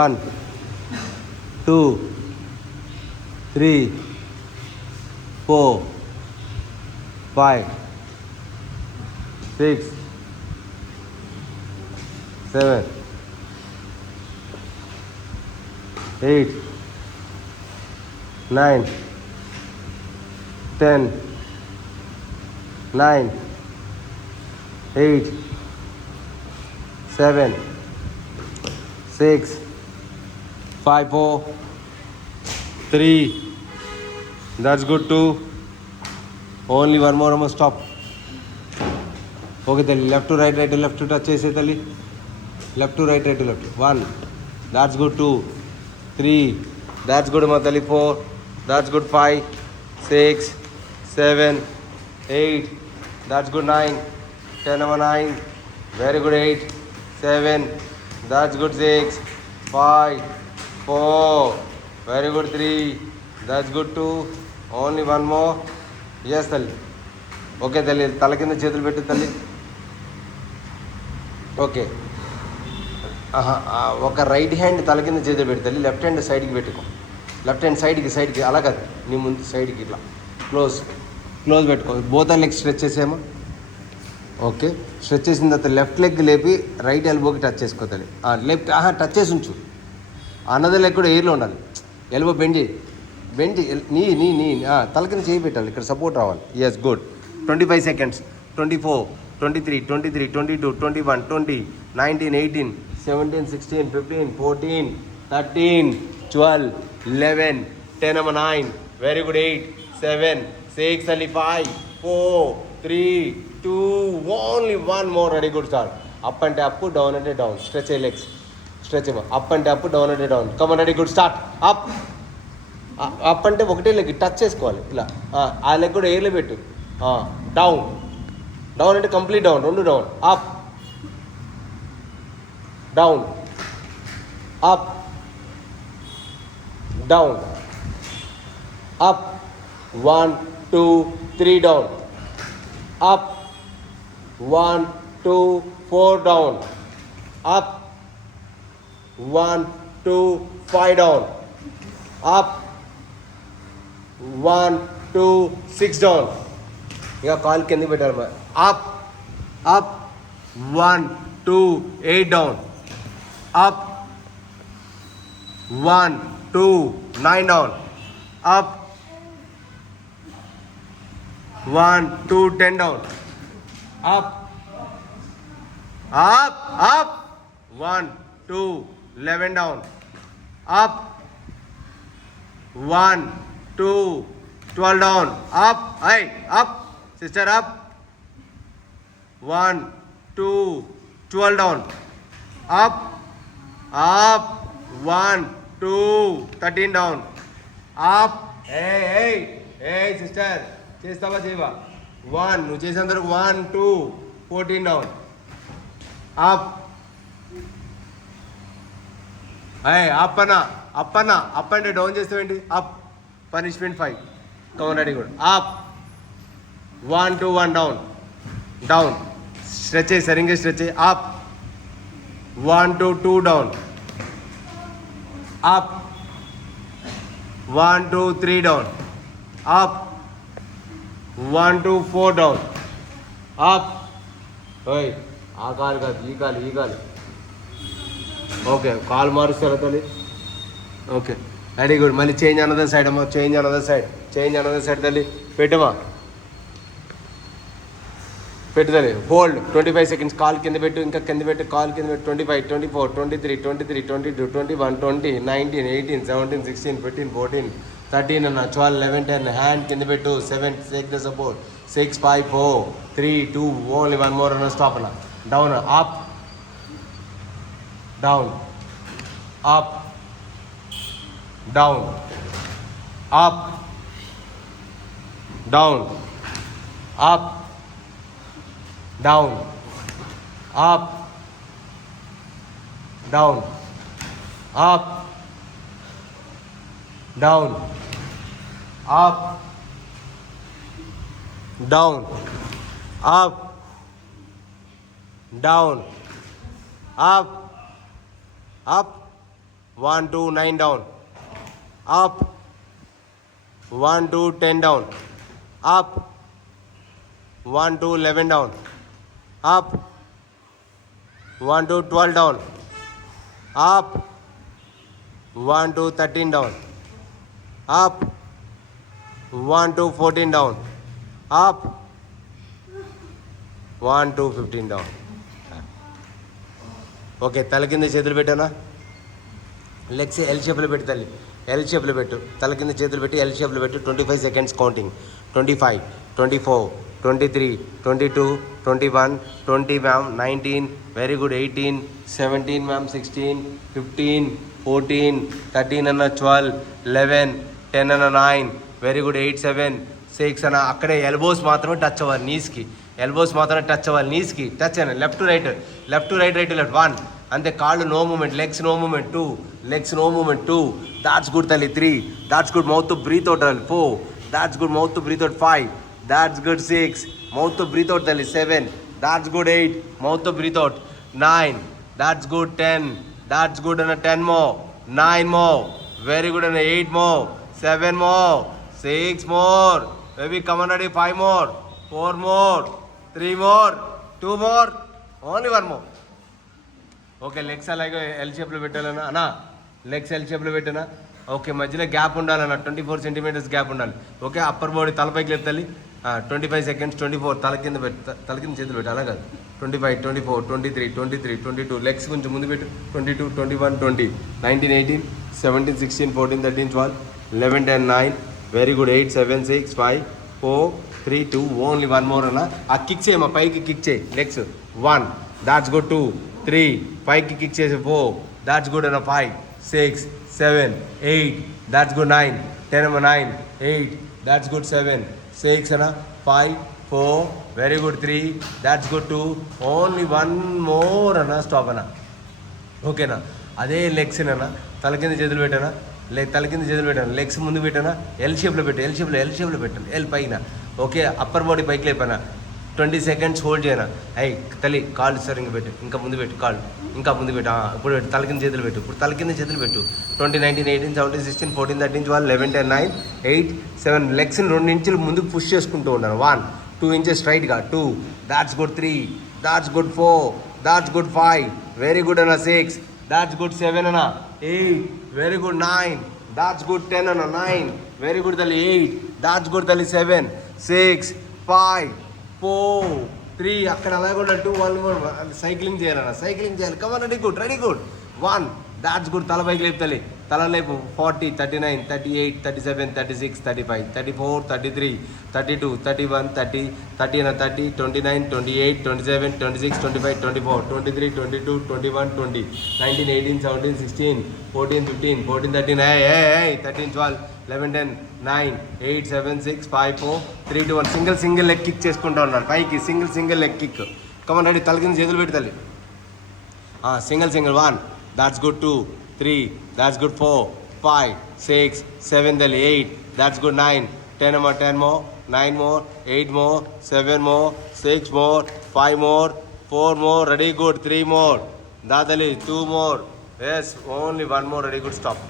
1 2 3 4 5 6 7 8 9 10 9 8 7 6 5 4 3. That's good too. Only one more. Almost stop. Okay, Tali. Left to right, right to left to touch. Chase Tali. Left to right, right to left. 1. That's good. 2 3. That's good, Matali. 4. That's good. 5 6 7 8. That's good. 9 10 over 9. Very good. 8 7. That's good. 6 5 4. Very good. 3. That's good. 2. Only one more. Yes, Tali. Okay తల్లి, తల కింద చేతులు పెట్టు తల్లి. Okay, ఒక right hand తల కింద చేతులు పెట్టి తల్లి, లెఫ్ట్ హ్యాండ్ సైడ్కి పెట్టుకో. లెఫ్ట్ హ్యాండ్ సైడ్కి అలా కాదు, నీ ముందు సైడ్కి ఇట్లా క్లోజ్ పెట్టుకో. బోత్ లెగ్ స్ట్రెచ్ చేసేమో. ఓకే, స్ట్రెచ్ చేసిన తర్వాత లెఫ్ట్ లెగ్ లేపి రైట్ ఎల్బోకి టచ్ చేసుకో తల్లి. లెఫ్ట్ టచ్ చేసి ఉంచు. అన్నదర్ లెగ్ కూడా ఎయిర్లో ఉండాలి. ఎల్బో బెండ్ చేయి, నీ తల కింద చేయి పెట్టాలి, ఇక్కడ సపోర్ట్ రావాలి. Yes, good. 25 seconds. 24 23 23 22 21 20 19 18 17 16 15 14 13 12 11 10 over 9. Very good. 8 7 6 only 5 4 3 2. Only one more. Ready, good. Start. Up and up, down and down. Stretch your legs. Stretch them. Up and up, down and down. Come on, ready, good. Start. Up అంటే ఒకటే leg touch చేసుకోవాలి ఇలా. ఆ leg కూడా ఎయిర్లో పెట్టు. Down అంటే complete down, 2 down. Up down, up down, up 1 2 3 down, up 1 2 4 down, up 1 2 5 down, up 1 2 6 down. ఇక call కింద పెట్టారు. Up 1 2 8 down, up 1 2 9 down, up 1 2 10 down, up 1 2 11 down, up 1 2 12 down, up up sister, up 1 2 12 down, up 1 2 13 down, up. Hey sister, చేస్తావా చేయవా? 1 నువ్వు చేసేంత వరకు 1 2 14 down, up. Up అంటే down చేస్తావేంటి? Up punishment 5. కౌన్ ready, good. Up 1 2 1 down. Stretch చేయి, సరిగ్గా స్ట్రెచ్ చేయి. Up 1 2 2 down, up 1 2 3 down, up 1 2 4 down, up. ఆ కాలు కాదు, ఈ కాలు. ఓకే, కాలు మారుస్తారా తల్లి? Okay, ready, good. మళ్ళీ చేంజ్ అనదర్ సైడ్ అమ్మా. చేంజ్ అనదర్ సైడ్ తల్లి. పెట్టమా, పెట్టుదలే. Hold 25 seconds. కాల్ కింద పెట్టు, ఇంకా కింద పెట్టు, కాల్ కింద పెట్టు. 25 24 23 23 22 21 20 19 18 17 16 15 14 13 అన్న 12 11 10. హ్యాండ్ కింద పెట్టు. 7 take the support. 6 5 4 3 2. Only one more అన్న. స్టాప్ అన్న. Down, up down, up down, up down, up down, up down, up down, up down, up down, up 1 2 9 down, up, 1 2 10 down, up, 1 2 11 down, up, 1 2 12 down, up, 1 2 13 down, up, 1 2 14 down, up, 1 2 15 down. Okay, తల కింద చేతులు పెట్టానా? Legs L షేప్లో పెట్టు తల్లి, L షేప్లో పెట్టు. తల కింద చేతులు పెట్టి ఎల్ షేప్లో పెట్టు. 25 seconds counting. 25 24 23 22 21 20 ma'am, 19 very good, 18 17 ma'am, 16 15 14 13 అన్న, 12 11 10 అన్న, 9 వెరీ గుడ్, 8 7 6 అన్న. అక్కడే ఎల్బోస్ మాత్రమే టచ్ అవ్వాలి నీస్కి, ఎల్బోస్ మాత్రమే టచ్ అవ్వాలి నీస్కి. టచ్ అయినా left to right, left to right, right to left. 1 అంతే. కాళ్ళు no movement, legs no movement. 2 legs no movement. 2 that's good తల్లి. 3 that's good, mouth to breathe out తల్లి. 4 that's good, mouth to breathe out. 5 that's good, 6 mouth to breathe out తల్లి. 7 that's good, 8 mouth to breathe out. 9 that's good, 10 that's good అన్న, 10 మో, 9 మో very good అన్న, 8 మో, 7 మో, 6 more baby, come on ready, 5 more, 4 more, 3 more, 2 more, only 1 more. Okay, legs అలాగే L షేప్లో పెట్టాలన్నా అన్నా, లెగ్స్ ఎల్ షేప్లో పెట్టానా? ఓకే, మధ్యలో గ్యాప్ ఉండాలన్న, 24 centimeters గ్యాప్ ఉండాలి. ఓకే, అప్పర్ బాడీ తలపైకి లేపుతాలి. 25 seconds. 24 తల కింద పెట్టు, తల కింద చేతులు పెట్టు, అలా కాదు. 25 24 23 23 22 లెగ్స్ కొంచెం ముందు పెట్టు. 22 21 20 19 18 17 16 14 13 12 11 10 9 వెరీ గుడ్, 8 7 6 5 4 3 2 ఓన్లీ 1 మోర్ అన్న. ఆ కిక్ చేయమ్మా, పైకి కిక్ చేయి లెగ్స్. 1 దాట్స్ గుడ్, 2 3 పైకి కిక్ చేసి. 4 దాట్స్ గుడ్ అన్న, 5 6 7 8 దాట్స్ గుడ్, 9 10 అన్న, 9 8 దాట్స్ గుడ్, 7 6 అన్న, 5 4 very good, 3 that's good, 2 only 1 more అన్న. స్టాప్ అన్న. ఓకేనా? అదే లెగ్స్ అన్న, తల కింద చేతులు పెట్టానా? తల కింద చేతులు పెట్టాను, లెగ్స్ ముందు పెట్టానా? ఎల్ షేప్లో పెట్టు, ఎల్ షేప్లో పెట్టాను, ఎల్ పైన. ఓకే, అప్పర్ బాడీ పైకి లేపానా? 20 seconds హోల్డ్ చేయనా? తల్లి కాళ్ళు సార్ ఇంకా పెట్టు, ఇంకా ముందు పెట్టు, కాళ్ళు ఇంకా ముందు పెట్టు. ఇప్పుడు పెట్టు, తల కింద చేతులు పెట్టు, ఇప్పుడు తల కింద చేతులు పెట్టు. 20 19 18 17 16 14 13 12 11 10 9 8 7 లెగ్స్ని 2 ఇంచులు ముందుకు పుష్ చేసుకుంటూ ఉన్నాను. 1 2 inches స్ట్రైట్గా. 2 that's good, 3 that's good, 4 that's good, 5 very good అన్న, 6 దాట్స్ గుడ్, 7 అన్న, 8 వెరీ గుడ్, 9 దాట్స్ గుడ్, 10 అన్న, 9 వెరీ గుడ్ తల్లి, 8 దాట్స్ గుడ్ తల్లి, 7 6 5 4 3 అక్కడ అలాగే కూడా 2 1 1 సైక్లింగ్ చేయాలన్న, సైక్లింగ్ చేయాలి. Come on, ready good, ready good. 1 that's good, తల పైకి లేపు తల్లి, తల లేపు. 40 39 38 37 36 35 34 33 32 31 30 30 అన్న, 30 29 28 27 26 25 24 23 22 21 20 19 18 17 16 14 15 14 13 13 12 11 10 9 8 7 6 5 4 3 2 1 సింగిల్ లెగ్ కిక్ చేసుకుంటూ ఉన్నాను పైకి. Single leg kick. Come on, ready. తల కింద చేతులు పెట్టి తల్లి. Single 1 that's good, 2 3 that's good, 4 5 6 7 తల్లి, 8 that's good, 9 10 more 10 more 9 more 8 more 7 more 6 more 5 more 4 more ready good, 3 more దాతలి, 2 more yes only 1 more ready good. Stop.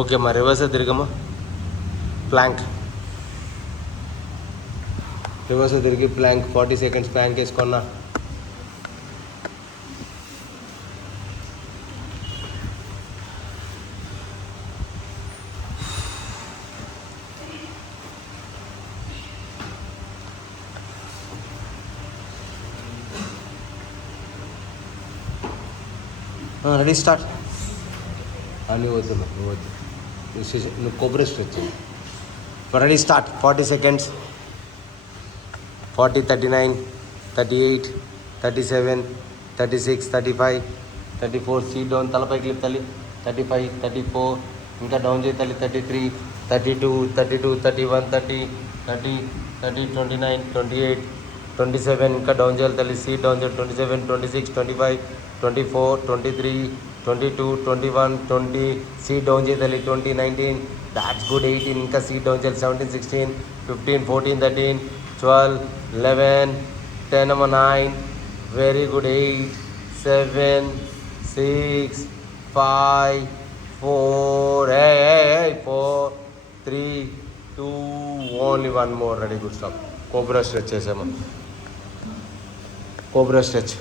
Okay అమ్మా, reverse తిరిగమ్మా. Plank, reverse తిరిగి ప్లాంక్. 40 seconds ప్లాంక్ వేసుకున్నా. Ready, start. అని వద్దు, నువ్వు వద్దు, నువ్వు కొబ్బరి stretch. Ready, start. 40 seconds. 40 39 38 37 36 35 34 sit down, తలపైకి లేపు తల్లి. 35 34 ఇంకా డౌన్ చేయి తల్లి. 33 32 32 31 30 30 30 29 28 27 ఇంకా డౌన్ చేయాలి తల్లి. సీట్ డౌన్ చేయాలి. 27 26 25 24 23 22 21 20 సీట్ డౌన్ చేయాలి తల్లి. 20 19 దాట్స్ గుడ్. 18 ఇంకా సీట్ డౌన్ చేయాలి. 17 16 15 14 13 12 11 10 number 9. Very good. 8, 7, 6, 5, 4. Hey. 4, 3, 2. Only one more. Ready. Good stop. Cobra stretch chesama. Cobra stretch.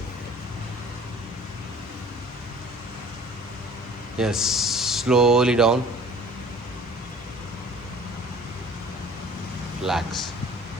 Yes. Slowly down. Relax.